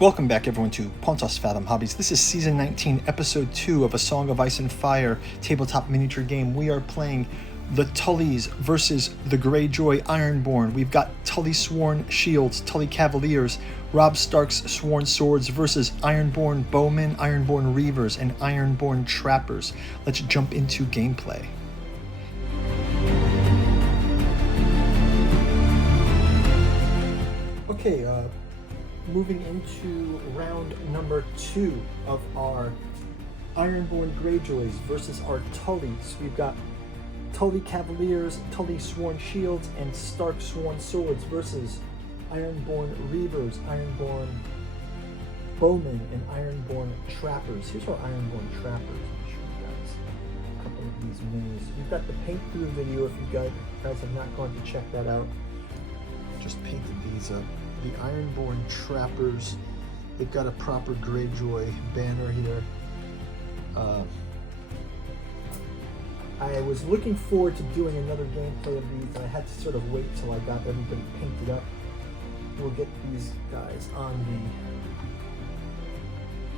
Welcome back everyone to Pontos Fathom Hobbies. This is Season 19, Episode 2 of A Song of Ice and Fire tabletop miniature game. We are playing the Tullys versus the Greyjoy Ironborn. We've got Tully Sworn Shields, Tully Cavaliers, Robb Stark's Sworn Swords versus Ironborn Bowmen, Ironborn Reavers, and Ironborn Trappers. Let's jump into gameplay. Okay, moving into round number 2 of our Ironborn Greyjoys versus our Tullys. We've got Tully Cavaliers, Tully Sworn Shields, and Stark Sworn Swords versus Ironborn Reavers, Ironborn Bowmen, and Ironborn Trappers. Here's our Ironborn Trappers. I'll show you guys a couple of these minis. We've got the paint through video if you guys have not gone to check that out. Just painted these up. The Ironborn Trappers, they've got a proper Greyjoy banner here. I was looking forward to doing another gameplay of these, and I had to sort of wait till I got everybody painted up. We'll get these guys on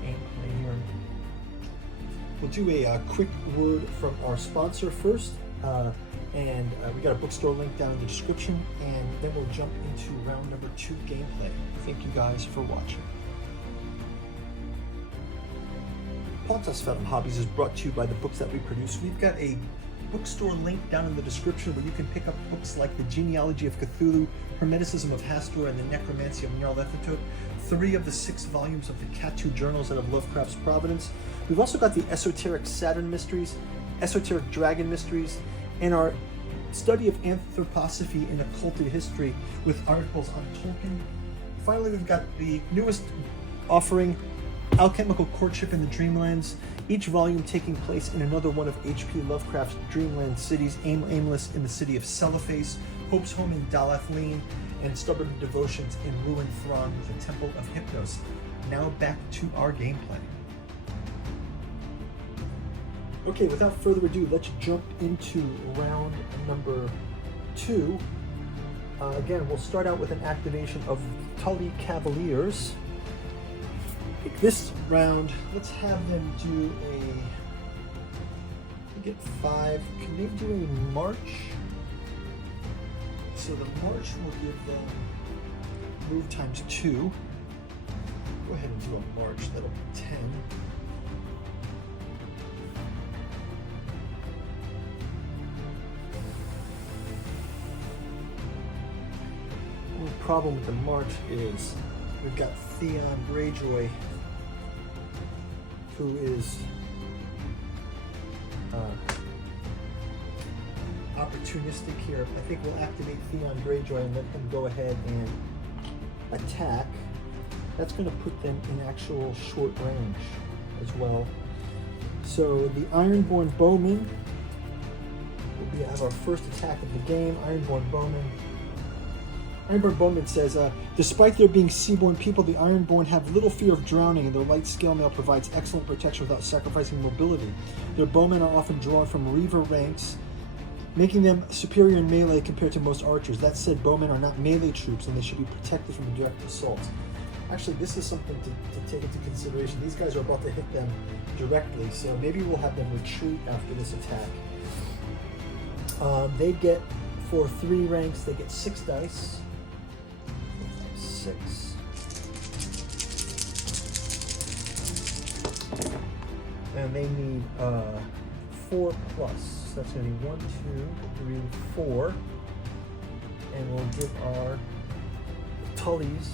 the gameplay here. We'll do a quick word from our sponsor first. And we got a bookstore link down in the description, and then we'll jump into round number 2 gameplay. Thank you guys for watching. Pontos Fathom Hobbies is brought to you by the books that we produce. We've got a bookstore link down in the description where you can pick up books like The Genealogy of Cthulhu, Hermeticism of Hastur, and The Necromancy of Nyarlathotep, 3 of the 6 volumes of the Catu Journals out of Lovecraft's Providence. We've also got the Esoteric Saturn Mysteries, Esoteric Dragon Mysteries, and our study of anthroposophy in occulted history with articles on Tolkien. Finally, we've got the newest offering, Alchemical Courtship in the Dreamlands, each volume taking place in another one of H.P. Lovecraft's dreamland cities, Aimless in the city of Cellophase, Hope's Home in Dalathleen, and Stubborn Devotions in Ruin Thron with the Temple of Hypnos. Now back to our gameplay. Okay, without further ado, let's jump into round number 2. Again, we'll start out with an activation of Tully Cavaliers. This round, let's have them do get 5. Can they do a march? So the march will give them move times 2. Go ahead and do a march, that'll be 10. The problem with the march is we've got Theon Greyjoy, who is opportunistic here. I think we'll activate Theon Greyjoy and let him go ahead and attack. That's going to put them in actual short range as well. So the Ironborn Bowmen will have our first attack of the game. Ironborn Bowman says, despite there being seaborn people, the Ironborn have little fear of drowning, and their light scale mail provides excellent protection without sacrificing mobility. Their bowmen are often drawn from Reaver ranks, making them superior in melee compared to most archers. That said, bowmen are not melee troops, and they should be protected from direct assaults. Actually, this is something to take into consideration. These guys are about to hit them directly, so maybe we'll have them retreat after this attack. They get, for 3 ranks, they get 6 dice. 6. And they need 4 plus. So that's going to be 1, 2, 3, 4. And we'll give our Tullys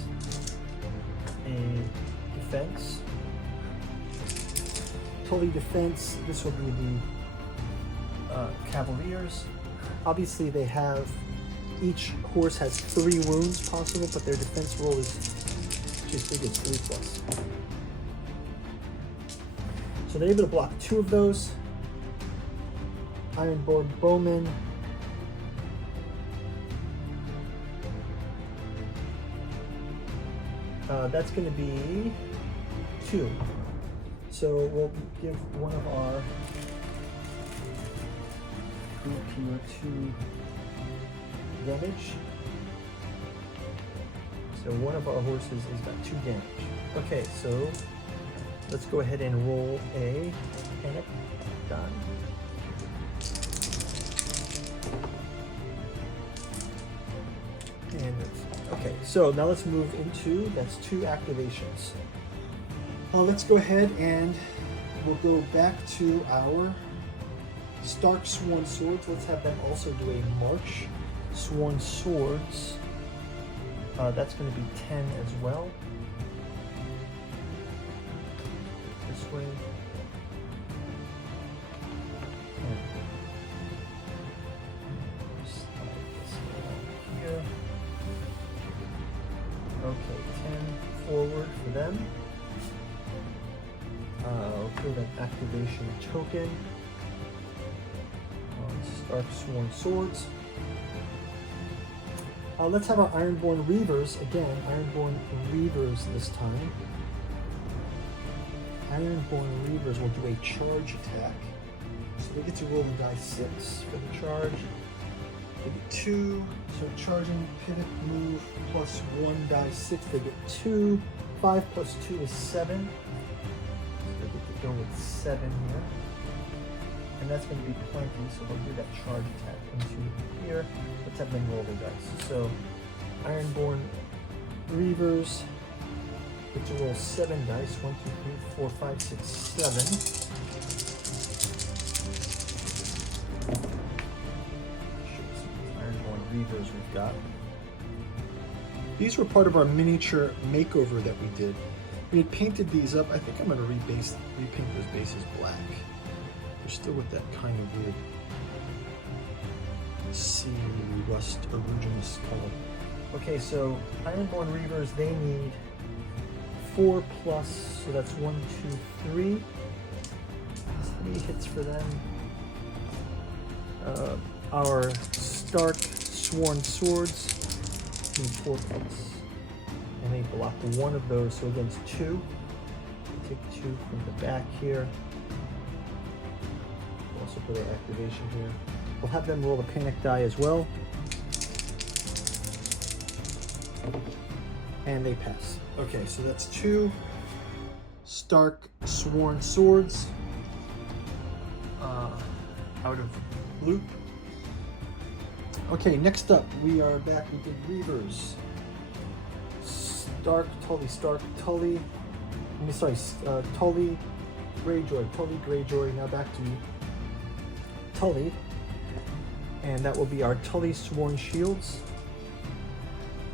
a defense. Tully defense. This will be the Cavaliers. Obviously, they have. Each horse has 3 wounds possible, but their defense roll is just big as 3 plus. So they're able to block 2 of those. Ironborn Bowmen. That's going to be 2. So we'll give one of our group here 2 damage. So one of our horses has got 2 damage. Okay, so let's go ahead and roll a panic die. And okay, so now let's move into, that's 2 activations. Let's go ahead and we'll go back to our Stark Sworn Swords. Let's have them also do a March Sworn Swords. That's going to be 10 as well. This way. Here. Okay, 10 forward for them. I'll put an activation token on Stark Sworn Swords. Let's have our Ironborn Reavers again. Ironborn Reavers this time. Ironborn Reavers will do a charge attack. So they get to roll the die 6 for the charge. They get 2. So charging, pivot, move, plus 1 die 6. They get 2. 5 plus 2 is 7. Go with 7 here, and that's going to be plenty, so we'll do that charge attack into here. Let's have them roll the dice. So Ironborn Reavers get to roll 7 dice. 1, 2, 3, 4, 5, 6, 7. Show some Ironborn Reavers we've got. These were part of our miniature makeover that we did. We had painted these up. I think I'm going to repaint those bases black. They're still with that kind of weird sea rust aruginous color. Okay, so Ironborn Reavers, they need 4 plus, so that's 1, 2, 3. 3 hits for them. Our Stark Sworn Swords need 4 plus. And they blocked 1 of those, so against 2. We'll take 2 from the back here. We'll also put our activation here. We'll have them roll a panic die as well. And they pass. Okay, so that's 2 Stark Sworn Swords out of loop. Okay, next up, we are back. We did Reavers. Tully, Greyjoy, now back to Tully, and that will be our Tully Sworn Shields.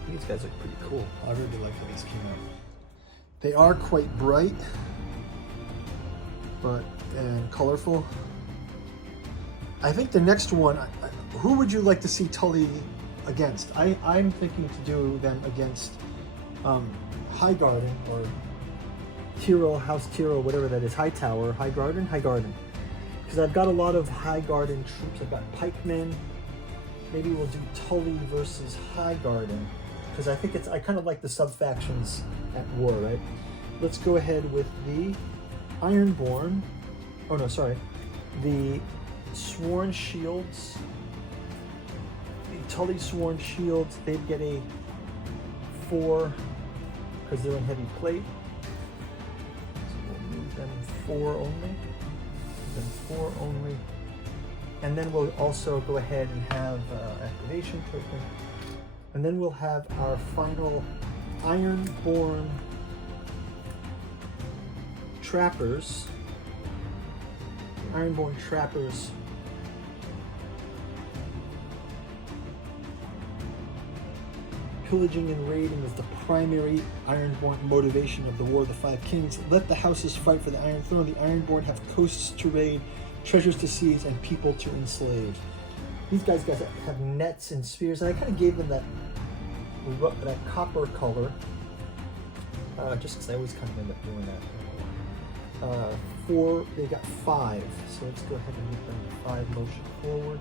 These guys look pretty cool. I really like how these came out. They are quite bright, and colorful. I think the next one, who would you like to see Tully against? I'm thinking to do them against Highgarden, or Tyrell, House Tyrell, whatever that is, Hightower, Highgarden, because I've got a lot of Highgarden troops. I've got pikemen. Maybe we'll do Tully versus Highgarden, because I think I kind of like the sub-factions at war, right? Let's go ahead with the Ironborn, the Sworn Shields, the Tully Sworn Shields. They'd get a 4, because they're in heavy plate. So we'll move them 4 only. Then 4 only. And then we'll also go ahead and have activation token. And then we'll have our final Ironborn Trappers. Ironborn Trappers. Pillaging and raiding is the primary Ironborn motivation of the War of the Five Kings. Let the houses fight for the Iron Throne. The Ironborn have coasts to raid, treasures to seize, and people to enslave. These guys have nets and spears, and I kind of gave them that copper color, just because I always kind of end up doing that. 4, they got 5, so let's go ahead and move them to 5 motion forward.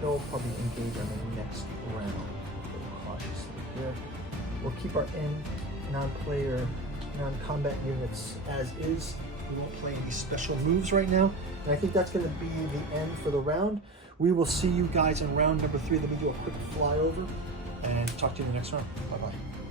They'll probably engage on the next round. Cautiously here. We'll keep our non-player, non-combat units as is. We won't play any special moves right now. And I think that's going to be the end for the round. We will see you guys in round number 3. Let me do a quick flyover. and talk to you in the next round. Bye bye.